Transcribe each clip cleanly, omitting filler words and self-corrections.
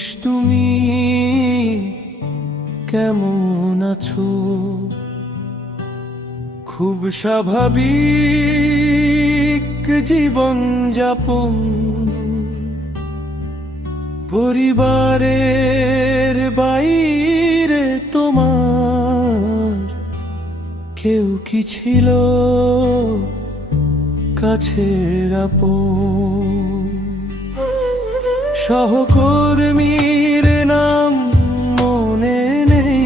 Police তুমি কেমন আছো? খুব স্বাভাবিক জীবন যাপন, পরিবারের বাইরে তোমার কেউ কি ছিল কাছের আপন? সহকর্মীর নাম মনে নেই,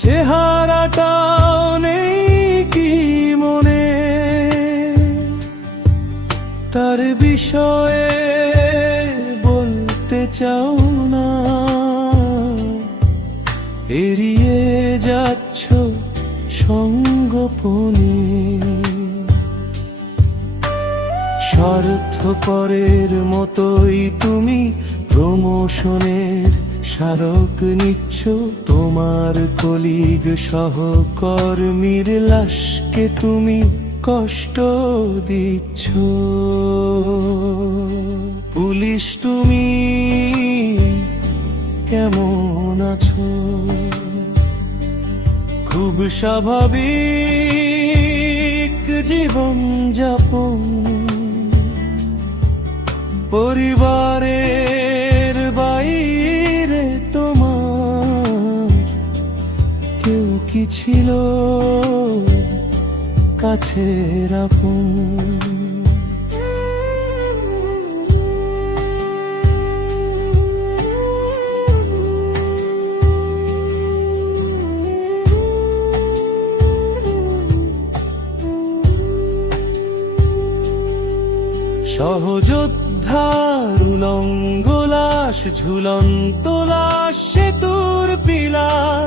চেহারাটাও নেই কি মনে? তার বিষয়ে বলতে চাও না, এড়িয়ে যাচ্ছ সঙ্গোপনে। স্বার্থপরের মতোই তুমি প্রমোশনের স্মারক নিচ্ছ, তোমার কলিগ সহকর্মীর লাশকে তুমি কষ্ট দিচ্ছ। পুলিশ তুমি কেমন আছো? খুব স্বাভাবিক জীবন যাপন, পরিবারের বাইরে তোমার কেউ কি ছিল কাছের আপন? সহযোদ্ধার উলঙ্গ লাশ, ঝুলন্ত লাশ সেতুর পিলার,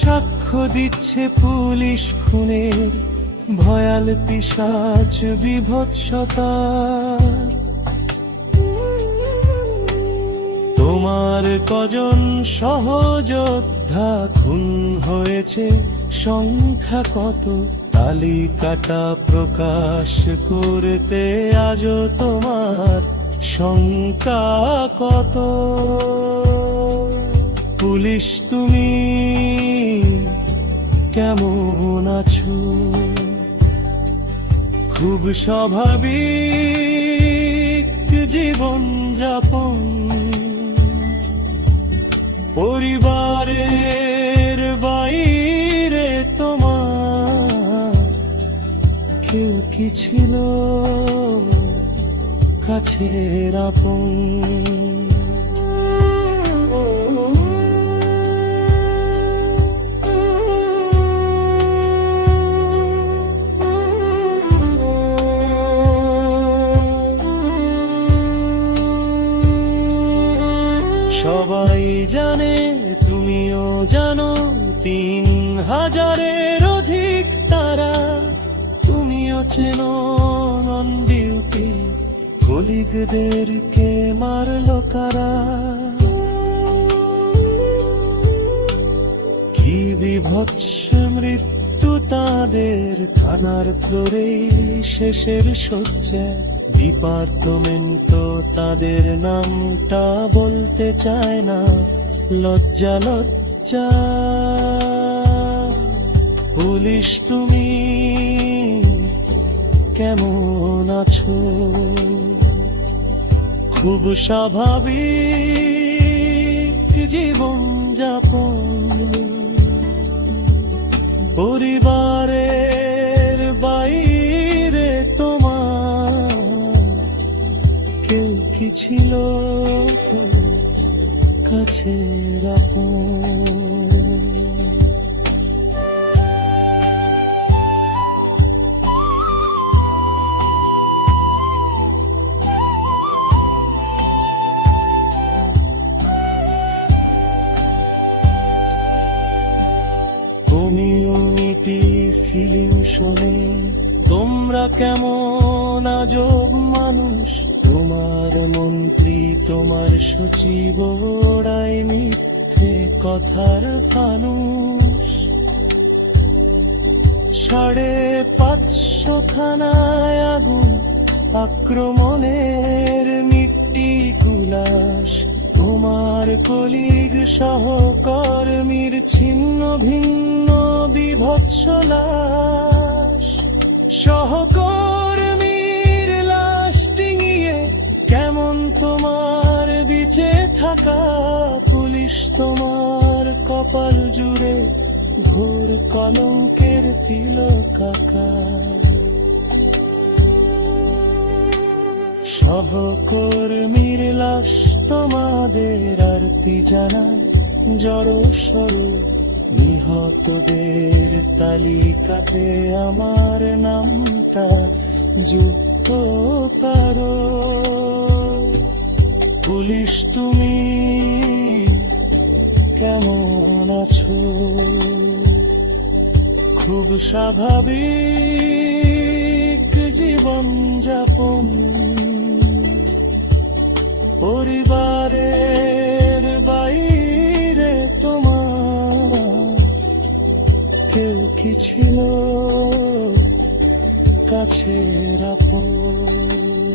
সাক্ষ্য দিচ্ছে পুলিশ খুনের ভয়াল পিশাচ বিভৎসতা। তোমার কজন সহযোদ্ধা খুন হয়েছে, সংখ্যা কত? তালিকাটা প্রকাশ করতে আজও তোমার শঙ্কা কত? পুলিশ তুমি কেমন আছো? খুব স্বাভাবিক জীবন যাপন, পরিবারের বাইরে তোমার কেউ কি ছিল কাছের আপন? সবাই জানে, তুমিও জানো, ৩,০০০-এর অধিক তারা। তুমিও চেনো অন ডিউটি কলিগদেরকে মারলো কারা। কি বিভৎস মৃত্যু তাদের থানার ফ্লোরে, শেষের শয্যায়। ডিপার্টমেন্ট তাদের নামটা বলতে চায় না, লজ্জা লজ্জা। পুলিশ তুমি কেমন আছো? খুব স্বাভাবিক জীবন যাপন, পরিবারের বাইরে তোমার কেউ কি ছিল কাছের আপন? কমিউনিটি ফিলিং শোনে তোমরা কেমন আজব মানুষ। তোমার মন্ত্রী, তোমার সচিব ওড়ায় মিথ্যে কথার ফানুস। 550 থানায় আগুন, আক্রমণের মিট্টি সাময়িক উল্লাস, তোমার কলিগ সহকর্মীর ছিন্ন ভিন্ন বিভৎস লাশ। সহকর্মীর লাশ টিঙিয়ে কেমন তোমার বিচে থাকা, পুলিশ তোমার কপাল জুড়ে ঘোর কলঙ্কের তিলক আঁকা। সহকর্মীর লাশ তোমাদের আরতি জানায়, জড়সড় নিহতদের তালিকাতে আমার নামটা যুক্ত করো। পুলিশ তুমি কেমন আছো? খুব স্বাভাবিক জীবন যাপন, পরিবারের বাইরে তোমার কেউ কি ছিল কাছের আপন?